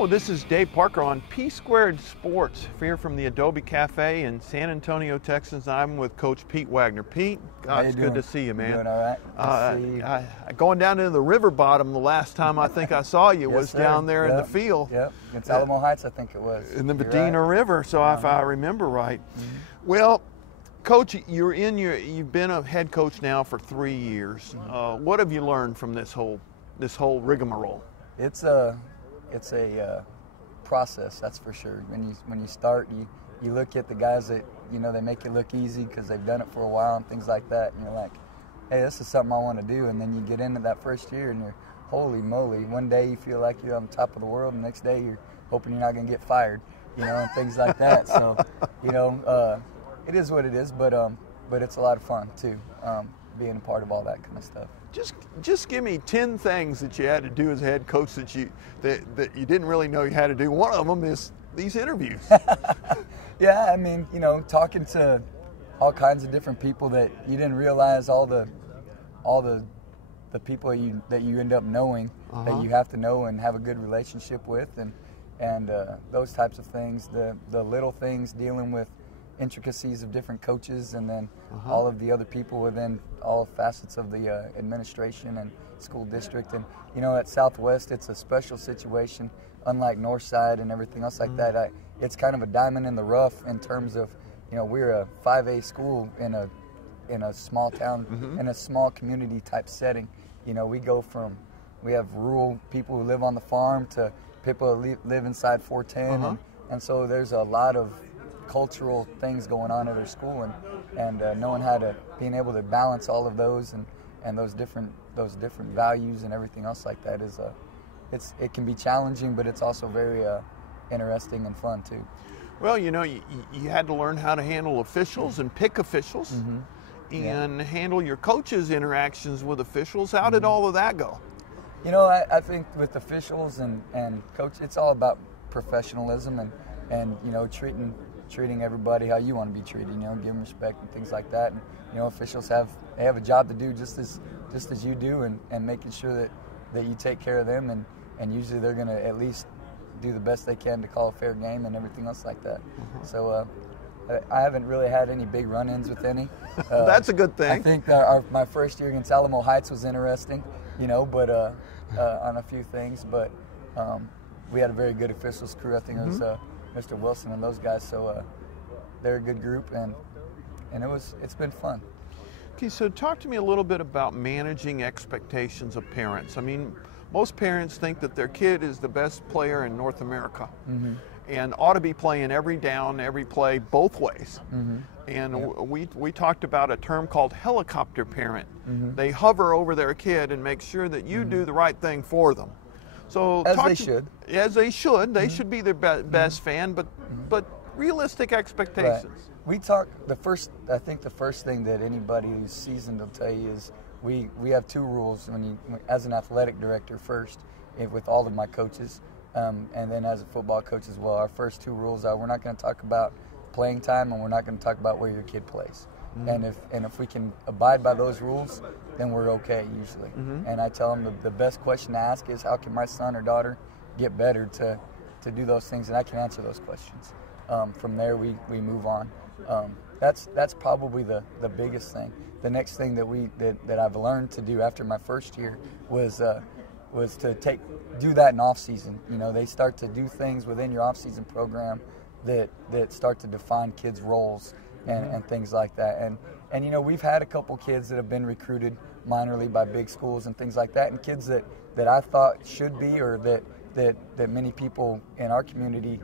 Hello, this is Dave Parker on PSquared Sports, here from the Adobe Cafe in San Antonio, Texas. I'm with Coach Pete Wagner. Pete, God, it's good to see you, man. Doing all right. Good to see you. Going down into the river bottom, the last time I think I saw you was down there in the field. Yep, against Alamo Heights, I think it was. In the Medina River, so if I remember right. Well, Coach, you've been a head coach now for 3 years. What have you learned from this whole rigmarole? It's a process, that's for sure. When you start, you look at the guys that they make it look easy because they've done it for a while and things like that, and you're like, hey, this is something I want to do. And then you get into that first year and you're, holy moly, one day you feel like you're on top of the world, and the next day you're hoping you're not going to get fired, and things like that. So it is what it is, but it's a lot of fun too, being a part of all that kind of stuff. Just give me 10 things that you had to do as a head coach that you didn't really know you had to do. One of them is these interviews. Yeah, I mean, talking to all kinds of different people that you didn't realize all the people that you end up knowing, that you have to know and have a good relationship with, and those types of things. The little things, dealing with intricacies of different coaches, and then all of the other people within all facets of the administration and school district. And at Southwest, it's a special situation, unlike Northside and everything else like that. It's kind of a diamond in the rough in terms of, we're a 5A school in a small town, in a small community type setting. We have rural people who live on the farm to people who live inside 410, and so there's a lot of cultural things going on at our school, and knowing being able to balance all of those and those different values and everything else like that it can be challenging, but it's also very interesting and fun too. Well, you had to learn how to handle officials and pick officials, and handle your coaches' interactions with officials. How did all of that go? I think with officials and coach, it's all about professionalism and treating everybody how you want to be treated, give them respect and things like that. And officials have a job to do just as you do, and making sure that you take care of them, and usually they're going to at least do the best they can to call a fair game and everything else like that. So I haven't really had any big run-ins with any. That's a good thing. I think my first year against Alamo Heights was interesting, but on a few things, but we had a very good officials crew. I think it was Mr. Wilson and those guys, so they're a good group, and it's been fun. Okay, so talk to me a little bit about managing expectations of parents. I mean, most parents think that their kid is the best player in North America and ought to be playing every down, every play, both ways. And we talked about a term called helicopter parent. They hover over their kid and make sure that you do the right thing for them. So As they should. They should be their best fan, but realistic expectations. Right. I think the first thing that anybody who's seasoned will tell you is we have two rules as an athletic director first, with all of my coaches, and then as a football coach as well. Our first two rules are, we're not going to talk about playing time, and we're not going to talk about where your kid plays. And if we can abide by those rules, then we're okay usually. And I tell them the best question to ask is, how can my son or daughter get better to do those things? And I can answer those questions. From there we move on. That's probably the biggest thing. The next thing that I've learned to do after my first year was to do that in off season. They start to do things within your off season program that start to define kids' roles and things like that. And we've had a couple kids that have been recruited minorly by big schools and things like that, and kids that I thought should be, or that many people in our community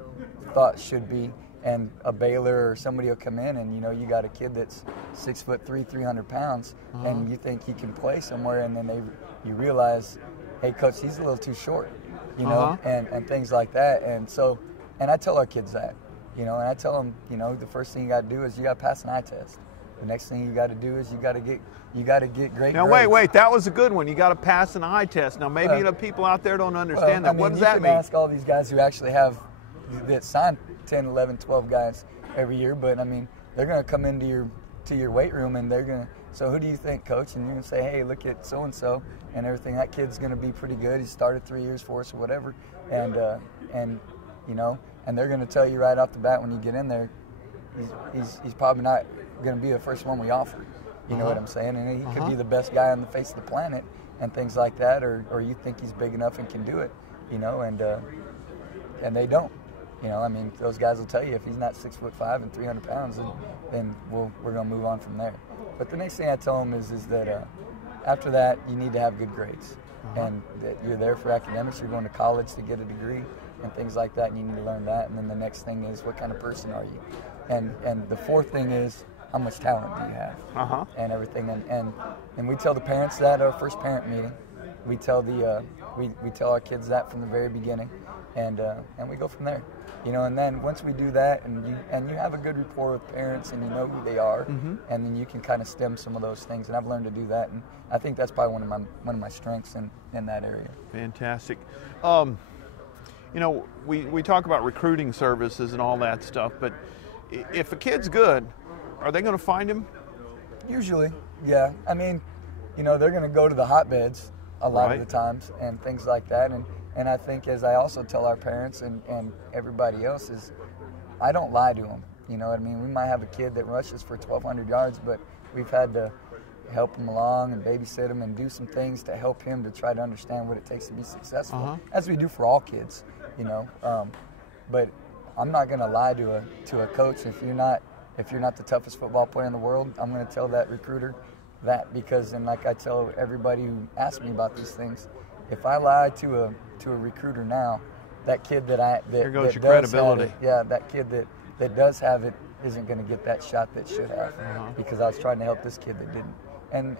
thought should be, and a Baylor or somebody will come in, and you got a kid that's 6'3", 300 pounds, and you think he can play somewhere, and then you realize, hey coach, he's a little too short, and things like that. And I tell our kids that, and I tell them, the first thing you got to do is you got to pass an eye test. The next thing you got to do is you got to get great Now grades. wait, that was a good one. You got to pass an eye test. Now maybe the people out there don't understand that. What does that mean? You can ask all these guys who actually that sign 10, 11, 12 guys every year, but they're going to come into to your weight room and they're gonna. So who do you think, coach? And you're gonna say, hey, look at so and so and everything. That kid's gonna be pretty good. He started 3 years for us or whatever, and you know, and they're gonna tell you right off the bat when you get in there, he's probably not gonna be the first one we offer. You know what I'm saying? And he could be the best guy on the face of the planet and things like that, or you think he's big enough and can do it, you know, and they don't. You know, I mean, those guys will tell you if he's not 6'5" and 300 pounds, then we're going to move on from there. But the next thing I tell them is that after that, you need to have good grades. And that you're there for academics, you're going to college to get a degree and things like that, and you need to learn that. And then the next thing is, what kind of person are you? And the fourth thing is, how much talent do you have? And everything. And we tell the parents that at our first parent meeting. We tell we tell our kids that from the very beginning, and we go from there. You know, and then once we do that, and you have a good rapport with parents, and you know who they are, and then you can kind of stem some of those things. And I've learned to do that, and I think that's probably one of my strengths in that area. Fantastic. You know, we talk about recruiting services and all that stuff, but if a kid's good, are they going to find him? Usually, yeah. I mean, you know, they're going to go to the hotbeds a lot of the times and things like that, and I think, as I also tell our parents and everybody else, is I don't lie to them. You know what I mean? We might have a kid that rushes for 1,200 yards, but we've had to help him along and babysit him and do some things to help him to try to understand what it takes to be successful, as we do for all kids, you know. But I'm not going to lie to a coach. If you're not the toughest football player in the world, I'm going to tell that recruiter that, because, and like I tell everybody who asks me about these things, if I lie to a recruiter now, that kid there goes your credibility. That kid that does have it isn't going to get that shot that should have, because I was trying to help this kid that didn't.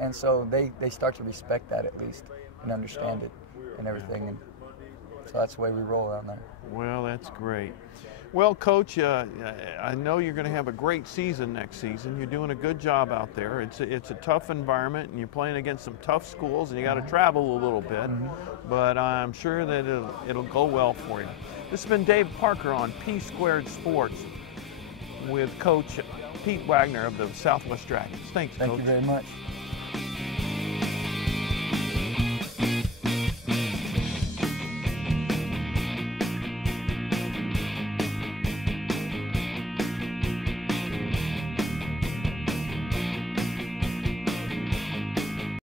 And so they start to respect that, at least, and understand it and everything. And so that's the way we roll down there. Well, that's great. Well, Coach, I know you're going to have a great season next season. You're doing a good job out there. It's a tough environment, and you're playing against some tough schools, and you got to travel a little bit. But I'm sure that it'll go well for you. This has been Dave Parker on PSquared Sports with Coach Pete Wagner of the Southwest Dragons. Thanks, Coach. Thank you very much.